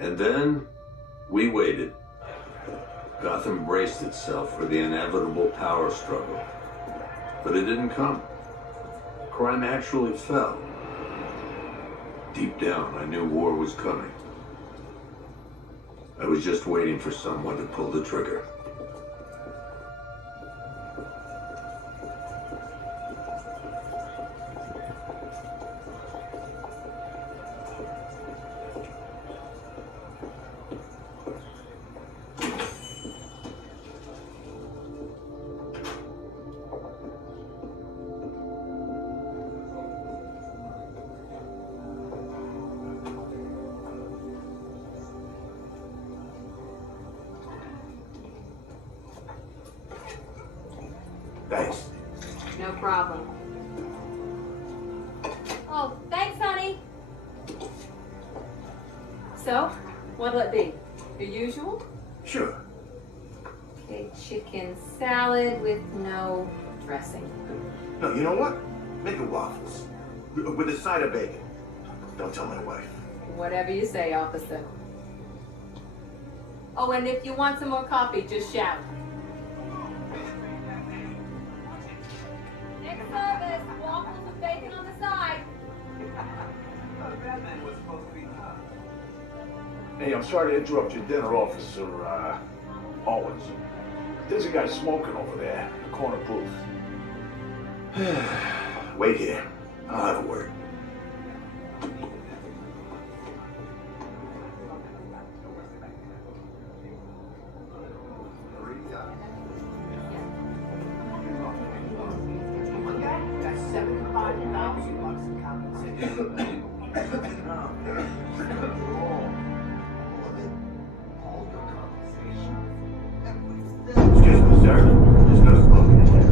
And then, we waited. Gotham braced itself for the inevitable power struggle. But it didn't come. Crime actually fell. Deep down, I knew war was coming. I was just waiting for someone to pull the trigger. Thanks. No problem. Oh, thanks, honey. So, what'll it be? Your usual? Sure. Okay, chicken salad with no dressing. No, you know what? Make it waffles. With a side of bacon. Don't tell my wife. Whatever you say, officer. Oh, and if you want some more coffee, just shout. Next service, waffles with bacon on the side. Hey, I'm sorry to interrupt your dinner, Officer, Owens. There's a guy smoking over there in the corner booth. Wait here. I'll have a word. That's $75,000 in compensation. Excuse me, sir. There's no smoking in here.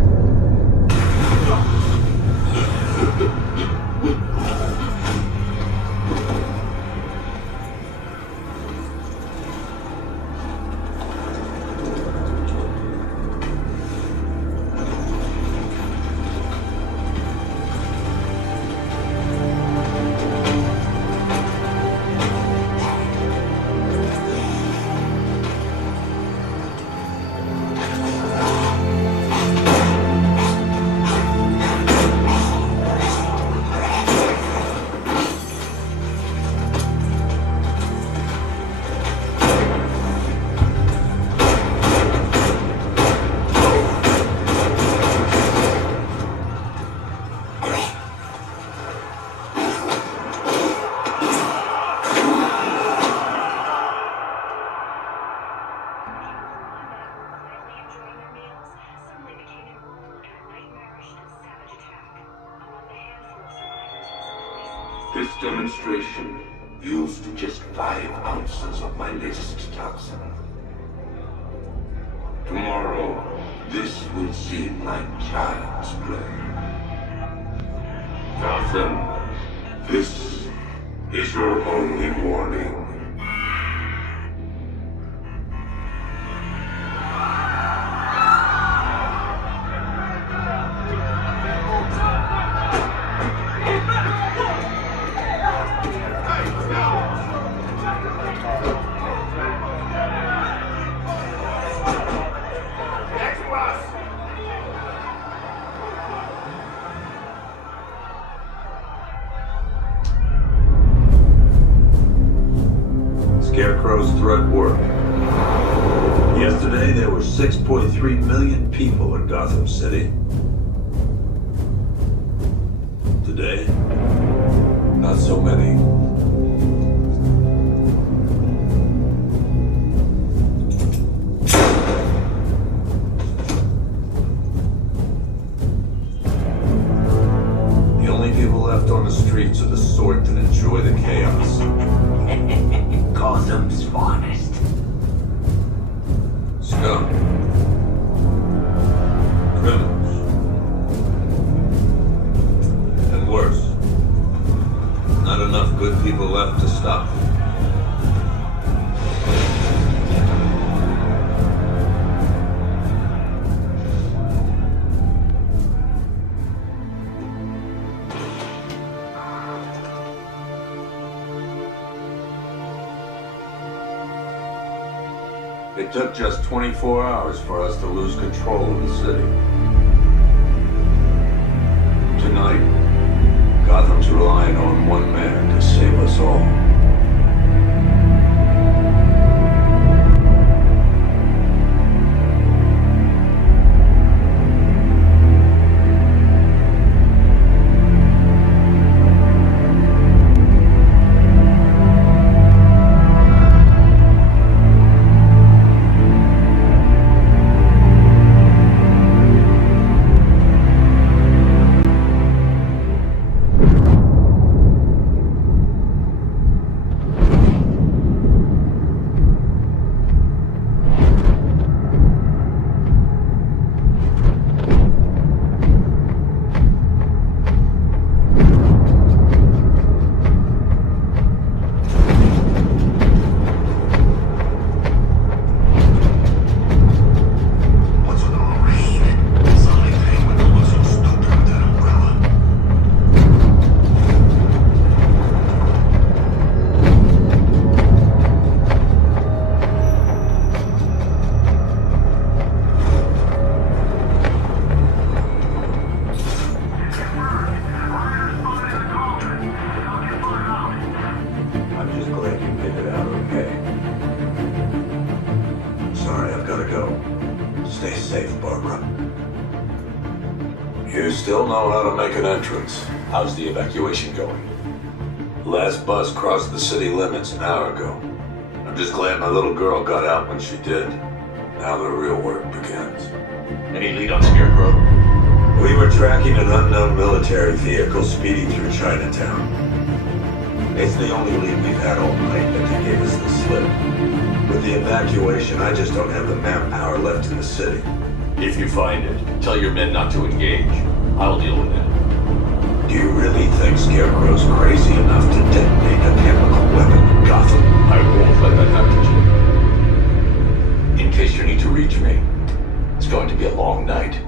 This demonstration used just 5 ounces of my latest toxin. Tomorrow, this will seem like child's play. Gotham, this is your only warning. Scarecrow's threat worked. Yesterday, there were 6.3 million people in Gotham City. Today, not so many. The only people left on the streets are the sort that enjoy the chaos. Gotham's finest. Scum. Criminals. And worse. Not enough good people left to stop them. It took just 24 hours for us to lose control of the city. Tonight, Gotham's relying on one man to save us all. You still know how to make an entrance. How's the evacuation going? Last bus crossed the city limits an hour ago. I'm just glad my little girl got out when she did. Now the real work begins. Any lead on Scarecrow? We were tracking an unknown military vehicle speeding through Chinatown. It's the only lead we've had all night that they gave us the slip. With the evacuation, I just don't have the manpower left in the city. If you find it, tell your men not to engage. I'll deal with it. Do you really think Scarecrow's crazy enough to detonate a chemical weapon in Gotham? I won't let that happen to you. In case you need to reach me, it's going to be a long night.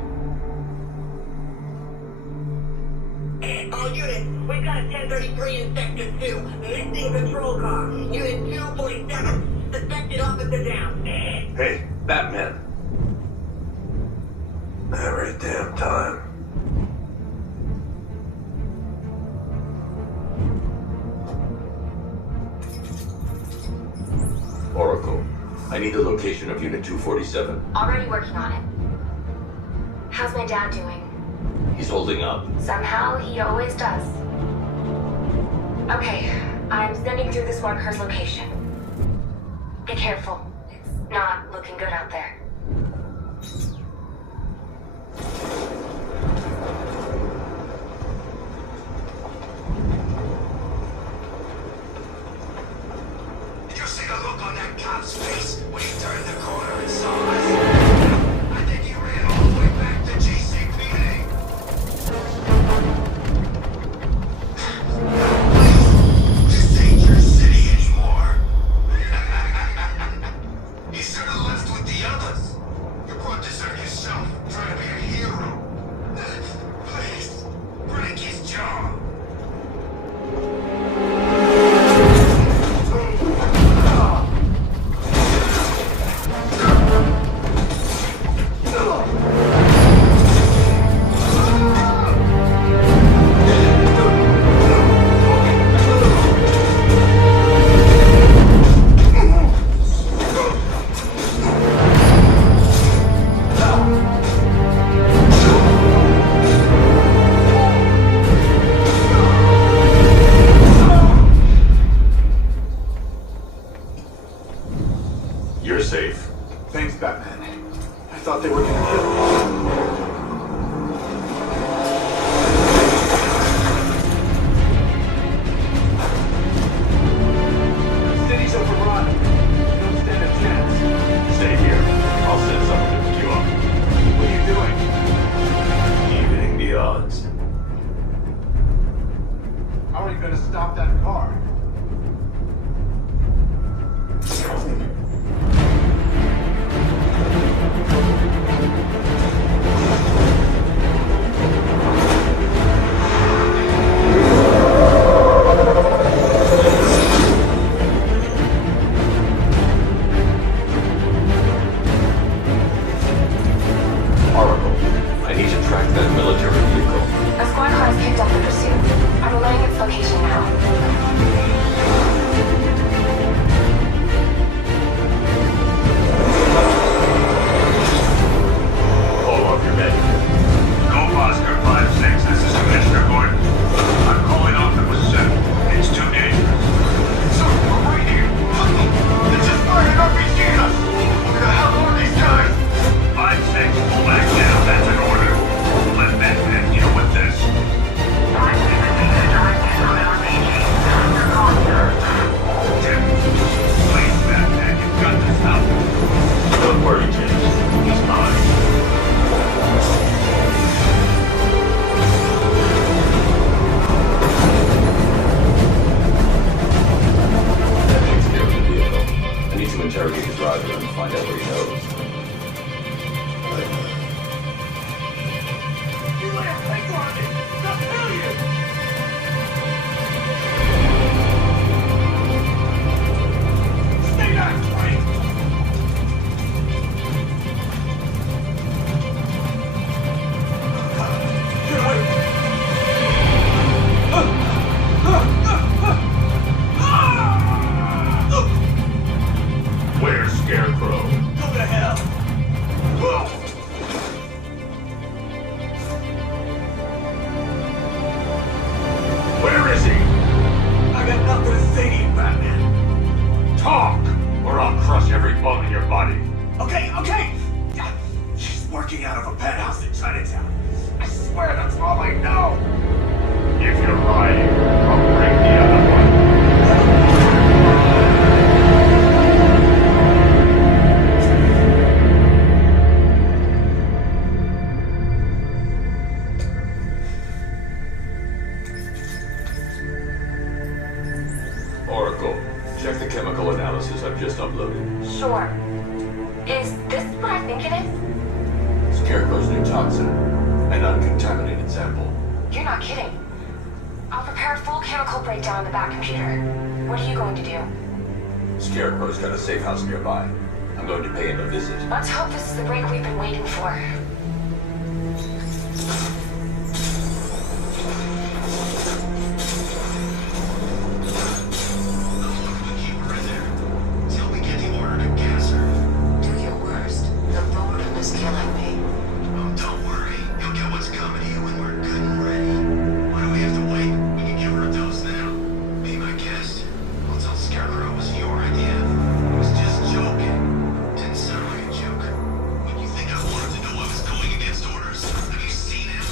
All units, we've got a 1033 in Sector 2. Missing control car. Unit 247. Suspected officer down. Hey, Batman. Every damn time. Oracle, I need the location of Unit 247. Already working on it. How's my dad doing? He's holding up. Somehow, he always does. Okay, I'm sending through this worker's location. Be careful. It's not looking good out there. Did you see the look on that cop's face when he turned the corner and saw us? I think he ran all the way back to GCPD. This ain't your city anymore. You should have left with the others. You brought this on yourself, trying to be a hero. Please, break his jaw. You're safe. Thanks, Batman. I thought they were gonna kill me. City's overrun. Don't stand a chance. Stay here. I'll send someone to pick you up. What are you doing? Evening the odds. How are you gonna stop that car? driver and find out what he knows. You lay a finger on it! They'll kill you! Stay back, Frank! Get away! Where's Scarecrow? Go to hell! Where is he? I got nothing to say to you, Batman. Talk, or I'll crush every bone in your body. Okay, okay! She's working out of a penthouse in Chinatown. I swear that's all I know! If you're lying, I'll bring the other one. Oracle, check the chemical analysis I've just uploaded. Sure. Is this what I think it is? Scarecrow's new toxin, an uncontaminated sample. You're not kidding. I'll prepare a full chemical breakdown on the back computer. What are you going to do? Scarecrow's got a safe house nearby. I'm going to pay him a visit. Let's hope this is the break we've been waiting for. Do your worst. The boredom is killing me. Oh, don't worry. You'll get what's coming to you when we're good and ready. Why do we have to wait? We can give her a dose now. Be my guest. I'll tell Scarecrow it was your idea. I was just joking. Didn't sound like a joke. When you think I wanted to know I was going against orders, have you seen him?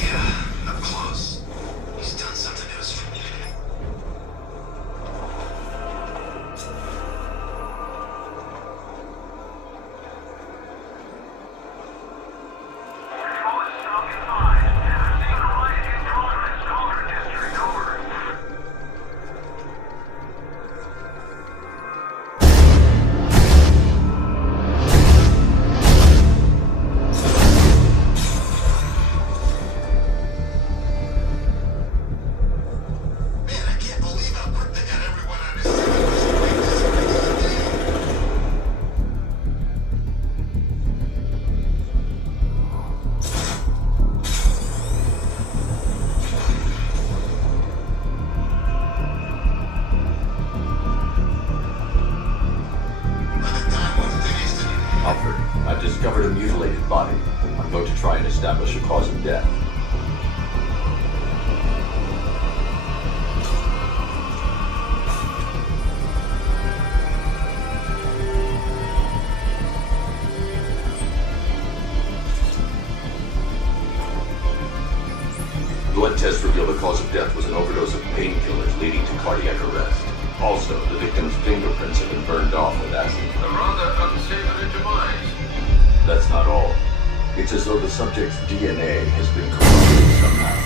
Yeah, up close. He's done something to his family. Man, I can't believe how quick they got everyone on this Alfred, I've discovered a mutilated body. I'm going to try and establish a cause of death. Blood tests reveal the cause of death was an overdose of painkillers leading to cardiac arrest. Also, the victim's fingerprints have been burned off with acid. A rather unsavory demise. That's not all. It's as though the subject's DNA has been corrupted somehow.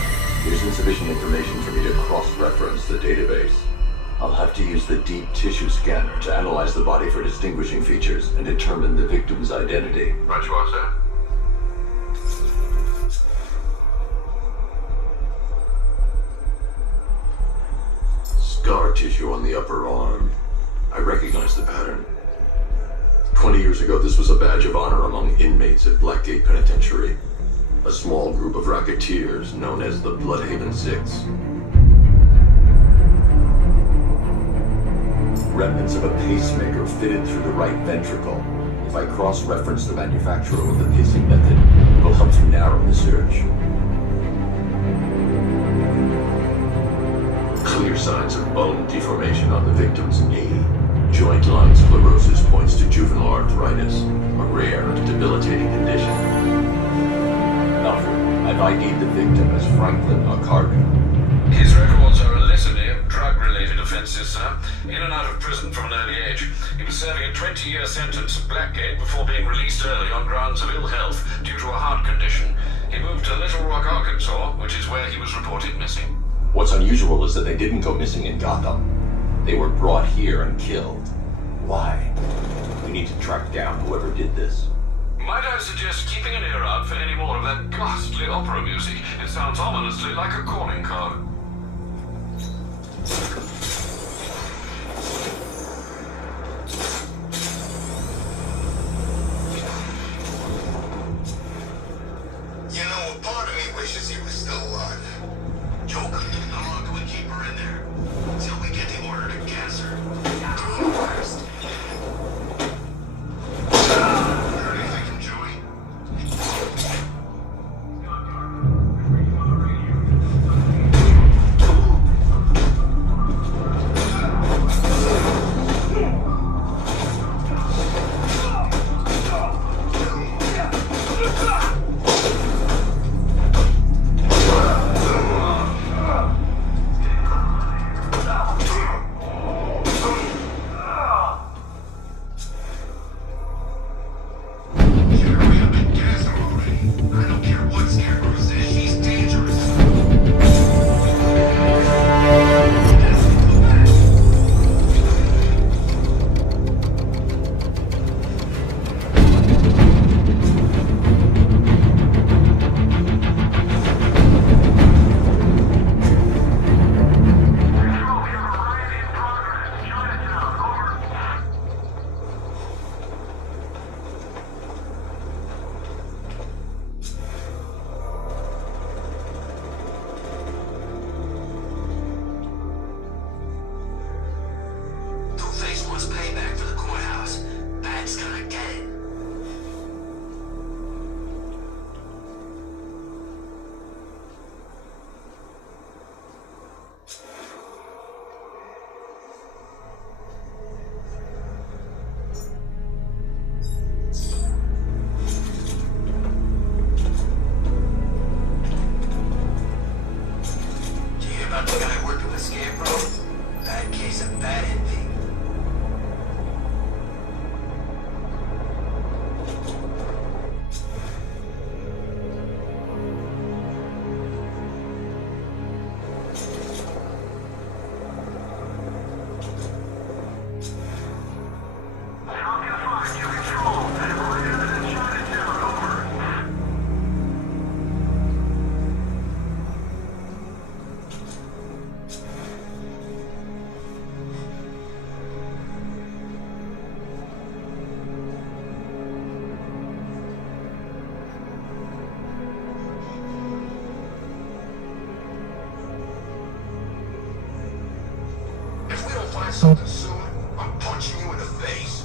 There's insufficient information for me to cross-reference the database. I'll have to use the deep tissue scanner to analyze the body for distinguishing features and determine the victim's identity. Right you are, sir. Scar tissue on the upper arm. I recognize the pattern. 20 years ago, this was a badge of honor among inmates at Blackgate Penitentiary. A small group of racketeers known as the Bloodhaven Six. Remnants of a pacemaker fitted through the right ventricle. If I cross-reference the manufacturer with the pacing method, it will help to narrow the search. Clear signs of bone deformation on the victim's knee. Joint line sclerosis points to juvenile arthritis, a rare and debilitating condition. Alfred, I've ID'd the victim as Franklin Arkham. His records are a litany of drug-related offenses, sir. In and out of prison from an early age. He was serving a 20-year sentence at Blackgate before being released early on grounds of ill health due to a heart condition. He moved to Little Rock, Arkansas, which is where he was reported missing. What's unusual is that they didn't go missing in Gotham. They were brought here and killed. Why? We need to track down whoever did this. Might I suggest keeping an ear out for any more of that ghastly opera music? It sounds ominously like a calling card. You know, a part of me wishes he was still alive. Joker, how long can we keep her in there? Until we get the order to gas her. Do you first. Heard anything from Joey? Hurry up and gas her already. I don't care what Scarecrow says, she's dangerous. Two-Face wants payback for the courthouse. Bat's gonna get it. Do you hear about the guy working with Scarecrow? Bad case of bad envy. If we don't find something soon, I'm punching you in the face.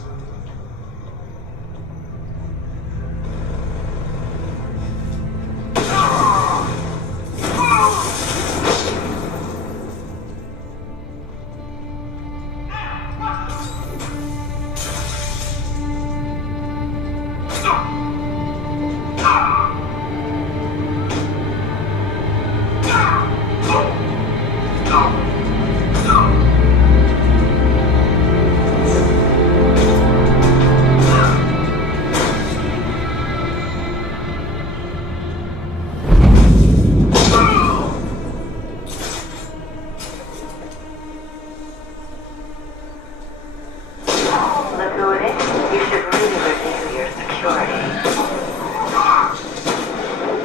Look who it is. You should really review your security.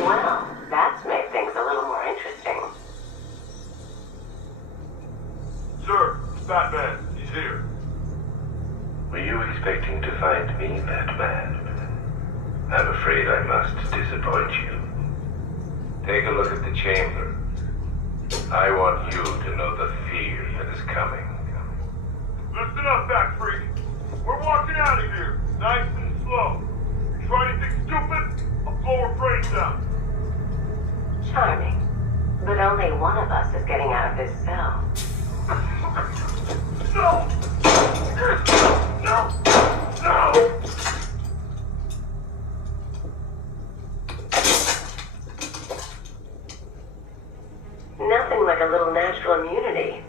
Well, that's made things a little more interesting. Sir, Batman, he's here. Were you expecting to find me, Batman? I'm afraid I must disappoint you. Take a look at the chamber. I want you to know the fear that is coming. Listen up, Bat Freak. We're walking out of here, nice and slow. You try anything stupid, I'll blow her brains out. Charming. But only one of us is getting out of this cell. No! No! No! Nothing like a little natural immunity.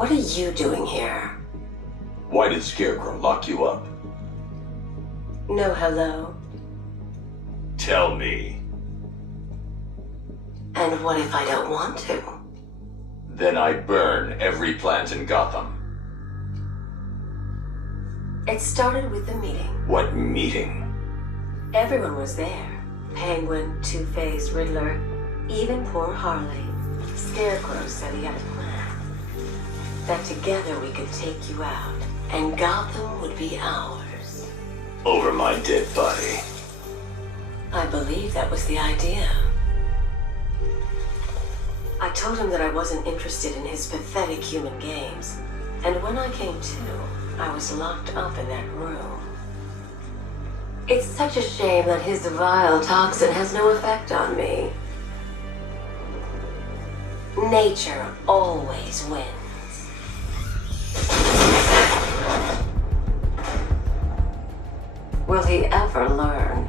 What are you doing here? Why did Scarecrow lock you up? No hello. Tell me. And what if I don't want to? Then I burn every plant in Gotham. It started with the meeting. What meeting? Everyone was there. Penguin, Two-Face, Riddler, even poor Harley. Scarecrow said he had a plan. That together we could take you out, and Gotham would be ours. Over my dead body. I believe that was the idea. I told him that I wasn't interested in his pathetic human games, and when I came to, I was locked up in that room. It's such a shame that his vile toxin has no effect on me. Nature always wins. Will he ever learn?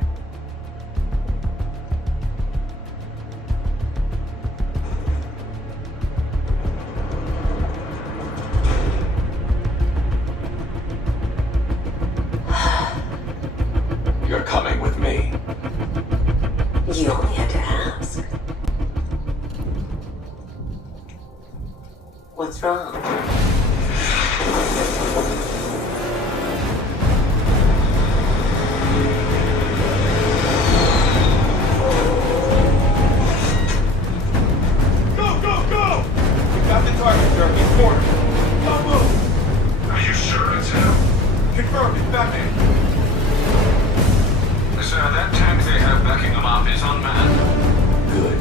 You're coming with me. You only had to ask. What's wrong? Go, go, go! We got the target, sir. He's cornered. Don't move! Are you sure it's him? Confirmed. It's Batman. Sir, that tank they have backing them up is unmanned. Good.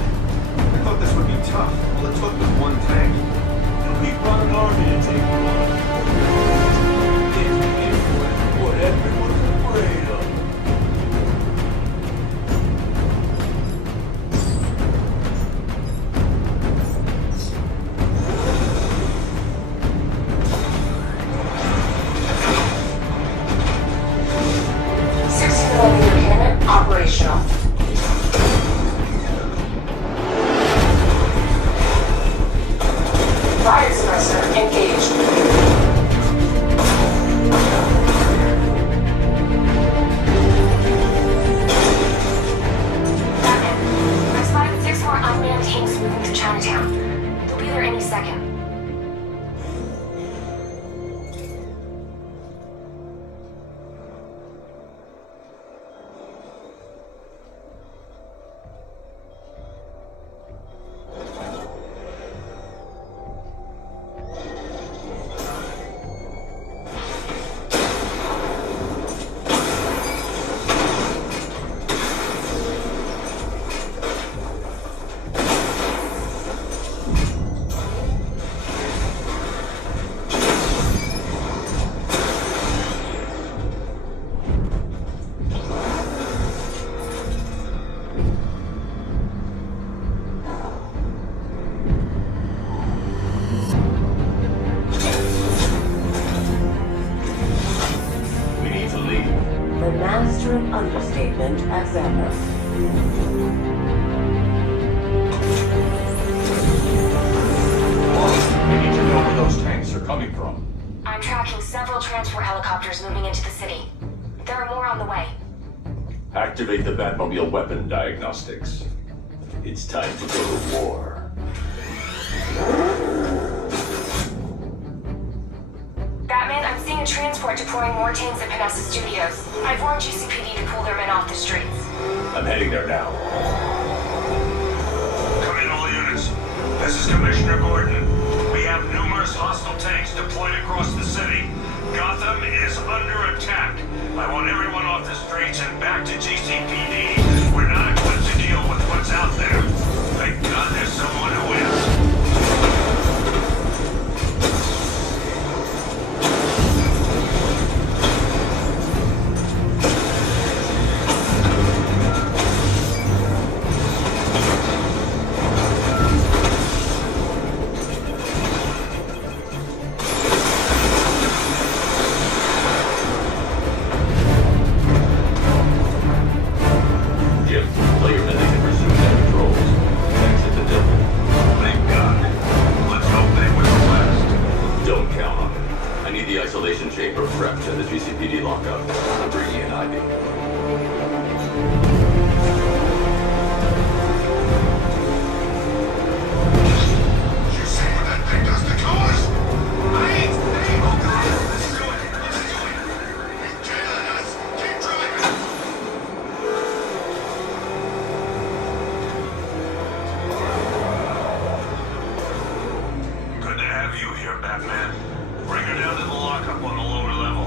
I thought this would be tough. All it took was one tank. You'll keep running army to take you on. It's what everyone's afraid of. Operational. Fire suppressor engaged. Batman, I spotted 6 more unmanned tanks moving to Chinatown. They'll be there any second. The master of understatement as ever. We need to know where those tanks are coming from. I'm tracking several transport helicopters moving into the city. There are more on the way. Activate the Batmobile weapon diagnostics. It's time to go to war. Batman, I'm seeing a transport deploying more tanks at Panessa Studios. I've warned GCPD to pull their men off the streets. I'm heading there now. Come in, all units. This is Commissioner Gordon. We have numerous hostile tanks deployed across the city. Gotham is under attack. I want everyone off the streets and back to GCPD. We're not equipped to deal with what's out there. Thank God there's someone who is. Batman. Bring her down to the lockup on the lower level.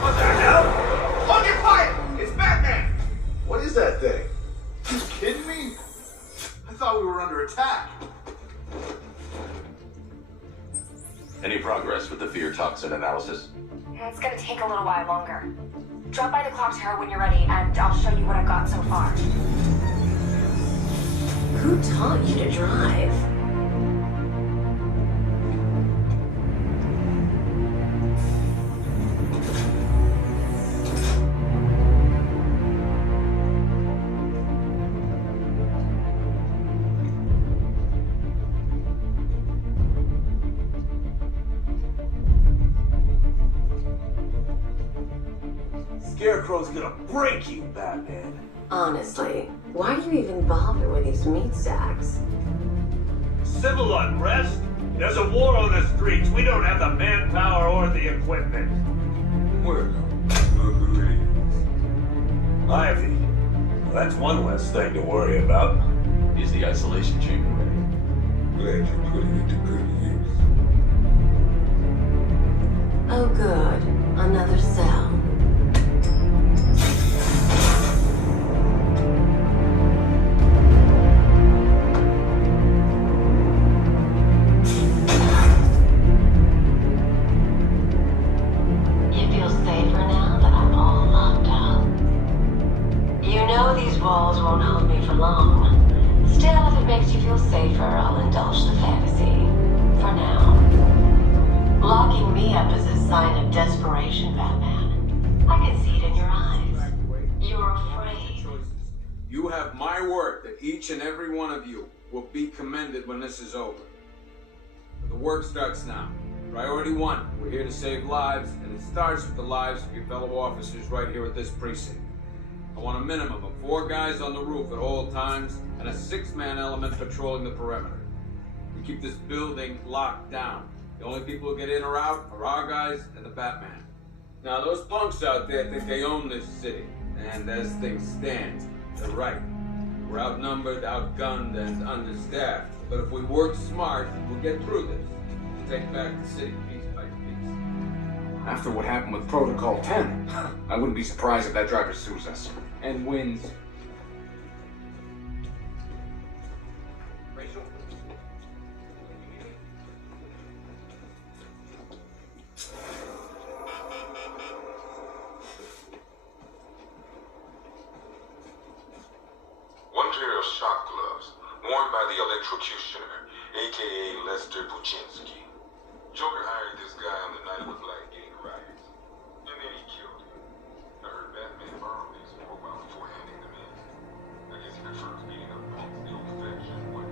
What the hell? Hold your fire! It's Batman! What is that thing? You kidding me? I thought we were under attack. Any progress with the fear toxin analysis? It's gonna take a little while longer. Drop by the clock tower when you're ready, and I'll show you what I've got so far. Who taught you to drive? Scarecrow's gonna break you, Batman. Honestly, why do you even bother with these meat sacks? Civil unrest? There's a war on the streets. We don't have the manpower or the equipment. Well, agreed. Ivy. That's one less thing to worry about. Is the isolation chamber ready? Glad you're putting it to good use. Oh good, another cell. You feel safer now that I'm all locked up? You know these walls won't hold me for long. Still, if it makes you feel safer, I'll indulge the fantasy. For now. Locking me up is a sign of desperation, Batman. I can see it in your eyes. You're afraid. You have my word that each and every one of you will be commended when this is over. But the work starts now. Priority 1, we're here to save lives, and it starts with the lives of your fellow officers right here at this precinct. I want a minimum of 4 guys on the roof at all times, and a 6-man element patrolling the perimeter. We keep this building locked down. The only people who get in or out are our guys and the Batman. Now, those punks out there think they own this city, and as things stand, they're right. We're outnumbered, outgunned, and understaffed. But if we work smart, we'll get through this. We'll take back the city piece by piece. After what happened with Protocol 10, I wouldn't be surprised if that driver sues us and wins. Rachel? One pair of shock gloves, worn by the electrocutioner, aka Lester Buczynski. Joker hired this guy on the night of the Blackgate riots, and then he killed him. I heard Batman borrowed these for a while before handing them in. I guess he prefers beating up punks the old-fashioned way.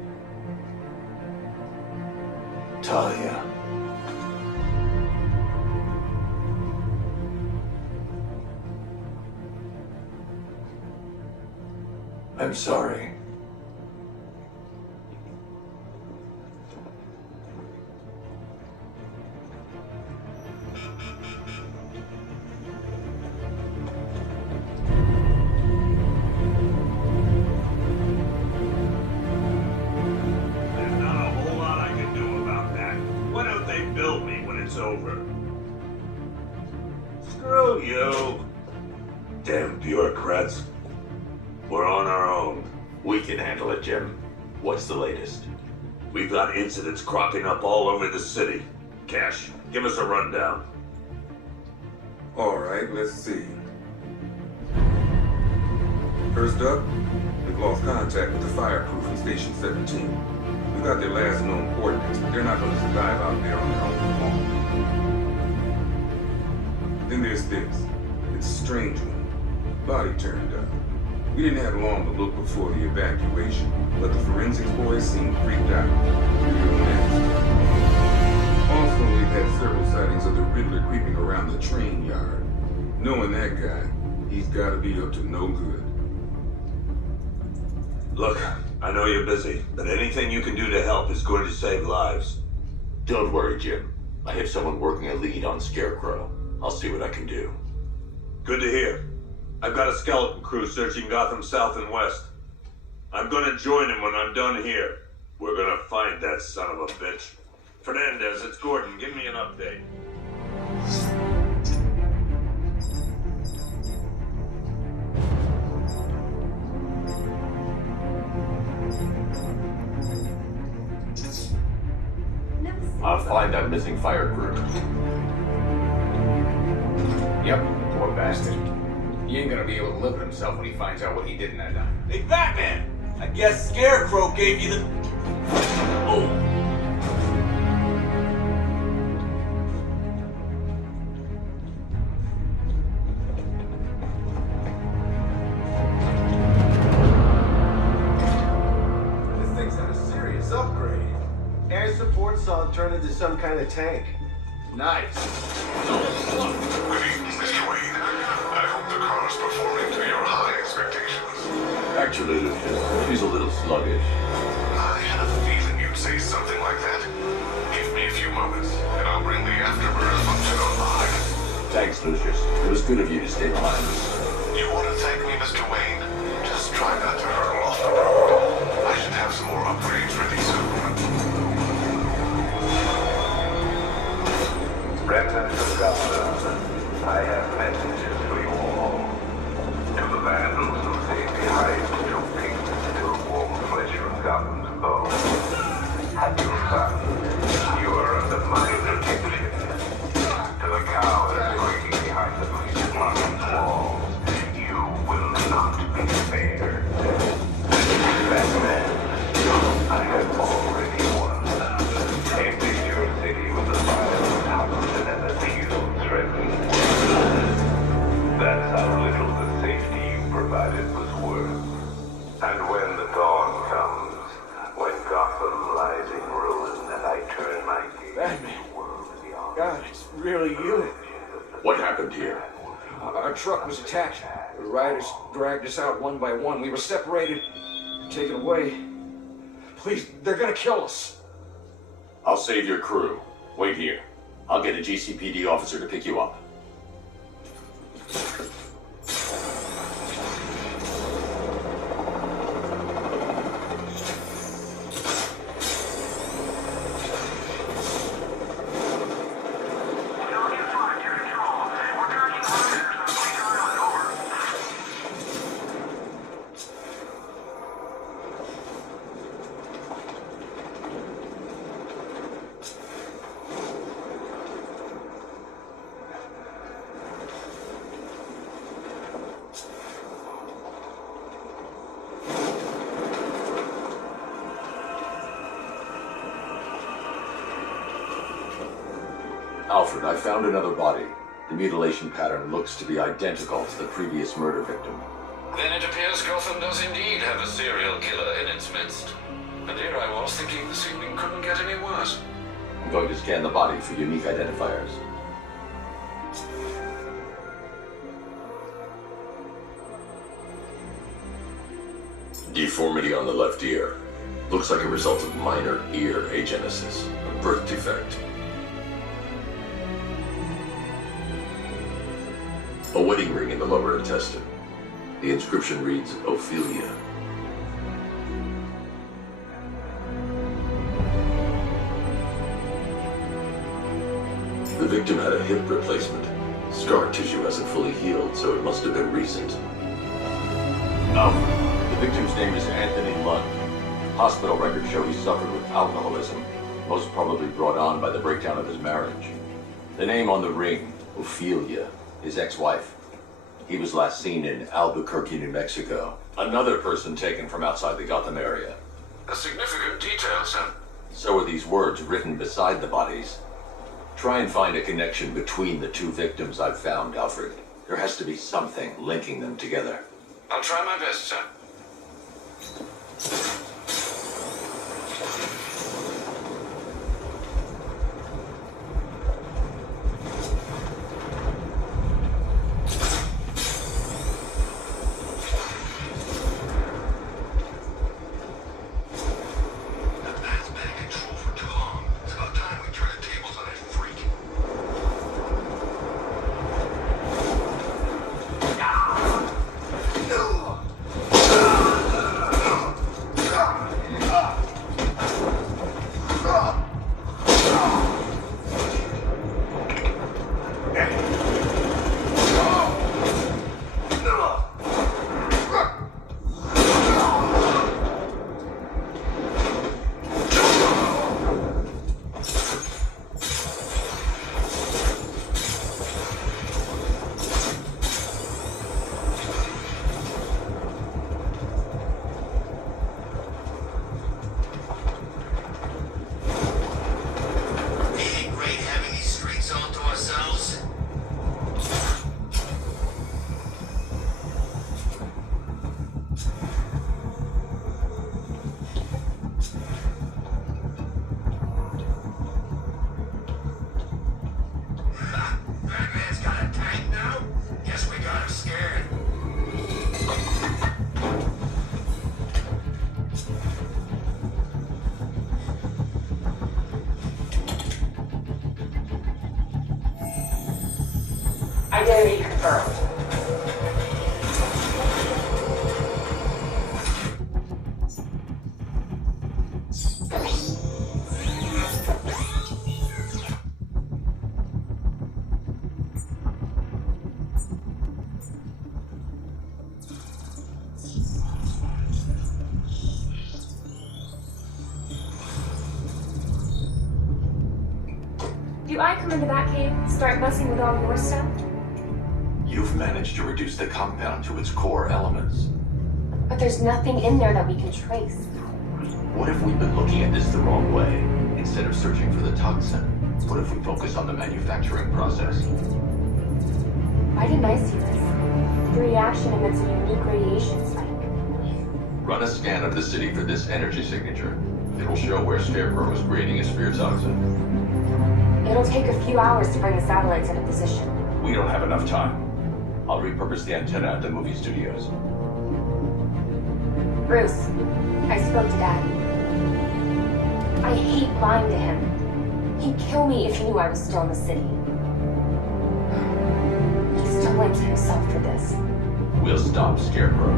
Talia. I'm sorry. There's not a whole lot I can do about that. Why don't they build me when it's over? Screw you. Damn bureaucrats. We're on our own. We can handle it, Jim. What's the latest? We've got incidents cropping up all over the city. Cash, give us a rundown. All right, let's see. First up, we've lost contact with the fireproof in Station 17. We got their last known coordinates, but they're not going to survive out there on their own for long. Then there's this. It's a strange one. Body turned up. We didn't have long to look before the evacuation, but the forensics boys seemed freaked out. Real nasty. Also, we've had several sightings of the Riddler creeping around the train yard. Knowing that guy, he's got to be up to no good. Look, I know you're busy, but anything you can do to help is going to save lives. Don't worry, Jim. I have someone working a lead on Scarecrow. I'll see what I can do. Good to hear. I've got a skeleton crew searching Gotham South and West. I'm gonna join him when I'm done here. We're gonna find that son of a bitch. Fernandez, it's Gordon. Give me an update. I'll find that missing fire crew. Yep, poor bastard. He ain't gonna be able to live with himself when he finds out what he did in that night. Hey, Batman! I guess Scarecrow gave you the... Oh! This thing's had a serious upgrade. Air support saw it turn into some kind of tank. Nice. Greetings, Mr. Wayne. I hope the car is performing to your high expectations. Actually, Lucius, she's a little sluggish. I had a feeling you'd say something like that. Give me a few moments, and I'll bring the afterburner function online. Thanks, Lucius. It was good of you to stay behind. You want to thank me, Mr. Wayne? Just try not to hurtle off the road. I should have some more upgrades ready soon. Remnants of Gotham, I have messages for you all. To the vandals who say behind two pigs still warm flesh from Gotham's bones. Have you found you are under my protection? To the cowards lurking behind the police department's walls, you will not be spared. Batman, I have already won. Empty your city with the fire. And a few threatening words. That's how little the safety you provided was worth. And when the dawn comes, when Gotham lies in ruin, and I turn my gaze Batman. God, it's really you. What happened here? Our truck was attacked. The rioters dragged us out one by one. We were separated, taken away. Please, they're gonna kill us. I'll save your crew. Wait here. I'll get a GCPD officer to pick you up. Alfred, I found another body. The mutilation pattern looks to be identical to the previous murder victim. Then it appears Gotham does indeed have a serial killer in its midst. And here I was thinking this evening couldn't get any worse. I'm going to scan the body for unique identifiers. Deformity on the left ear. Looks like a result of minor ear agenesis, a birth defect. A wedding ring in the lower intestine. The inscription reads, Ophelia. The victim had a hip replacement. Scar tissue hasn't fully healed, so it must have been recent. The victim's name is Anthony Lund. Hospital records show he suffered with alcoholism, most probably brought on by the breakdown of his marriage. The name on the ring, Ophelia, his ex-wife. He was last seen in Albuquerque, New Mexico. Another person taken from outside the Gotham area. A significant detail, sir. So are these words written beside the bodies. Try and find a connection between the two victims I've found, Alfred. There has to be something linking them together. I'll try my best, sir. Identity confirmed. Do I come into that cave, start messing with all your stuff? You've managed to reduce the compound to its core elements. But there's nothing in there that we can trace. What if we've been looking at this the wrong way? Instead of searching for the toxin, what if we focus on the manufacturing process? Why didn't I see this? The reaction emits a unique radiation spike. Run a scan of the city for this energy signature. It'll show where Scarecrow was creating his fear toxin. It'll take a few hours to bring the satellites into position. We don't have enough time. I'll repurpose the antenna at the movie studios. Bruce, I spoke to Dad. I hate lying to him. He'd kill me if he knew I was still in the city. He still blames himself for this. We'll stop Scarecrow.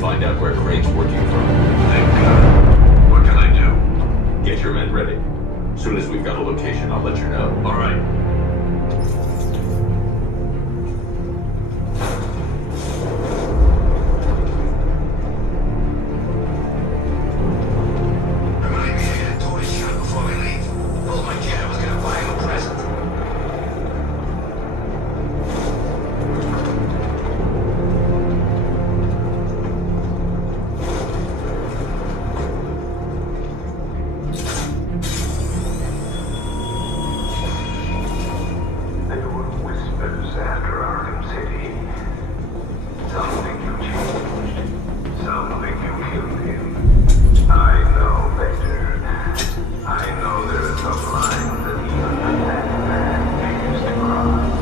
Find out where Craig's working from. Thank God. What can I do? Get your men ready. As soon as we've got a location, I'll let you know. All right. Remind me I got a tortoise shot before we leave. Told my kid I was gonna buy him a present. There were whispers after Arkham City. Some think you changed. Some think you killed him. I know better. I know there are some lines that even the madman fears to cross.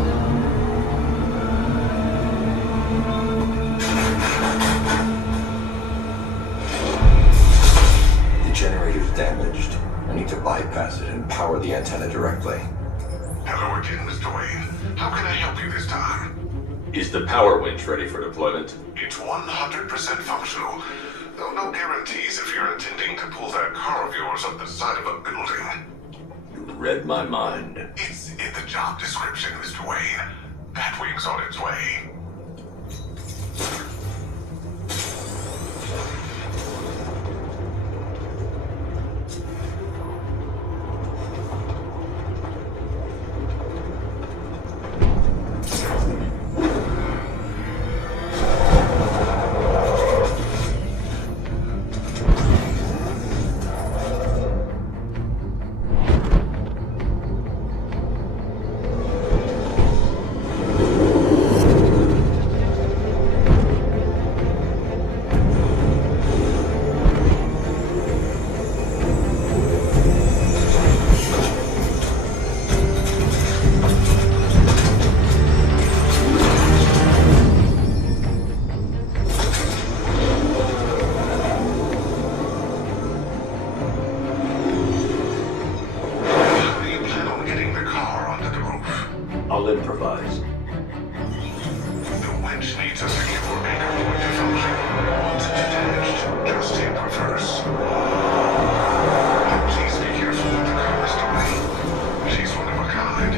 The generator's damaged. I need to bypass it and power the antenna directly. Hello again, Mr. Wayne. How can I help you this time? Is the power winch ready for deployment? It's 100% functional. Though no guarantees if you're intending to pull that car of yours up the side of a building. You read my mind. It's in the job description, Mr. Wayne. Batwing's on its way. I'll improvise. The winch needs a secure anchor point to function. Once detached, just hit reverse. And please be careful with the car, Mr. Wayne. She's one of a kind.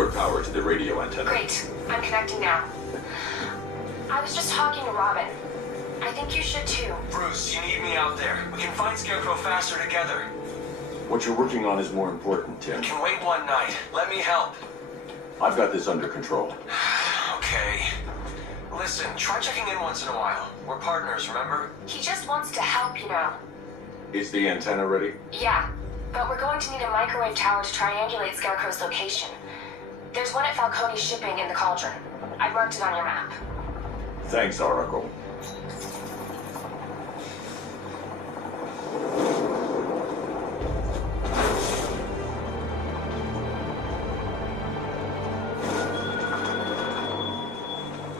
restored power to the radio antenna. Great. I'm connecting now. I was just talking to Robin. I think you should too. Bruce, you need me out there. We can find Scarecrow faster together. What you're working on is more important, Tim. I can wait one night. Let me help. I've got this under control. Okay. Listen, try checking in once in a while. We're partners, remember? He just wants to help, you know. Is the antenna ready? Yeah, but we're going to need a microwave tower to triangulate Scarecrow's location. There's one at Falcone Shipping in the Cauldron. I marked it on your map. Thanks, Oracle.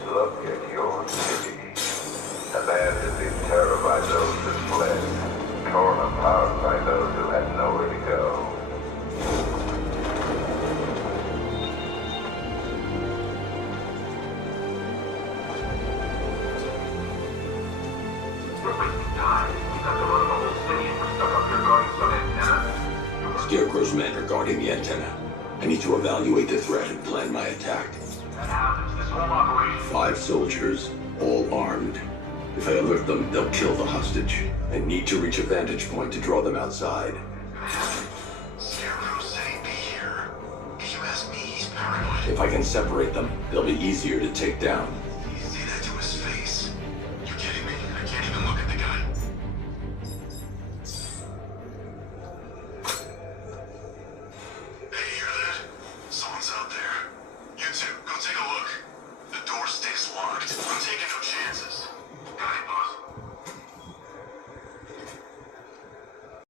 Look at your city. Abandoned in terror by those that fled. Torn apart by those who had nowhere to go. Scarecrow's men are guarding the antenna. I need to evaluate the threat and plan my attack. 5 soldiers, all armed. If I alert them, they'll kill the hostage. I need to reach a vantage point to draw them outside. Scarecrow said he'd be here. If you ask me, he's paranoid. If I can separate them, they'll be easier to take down.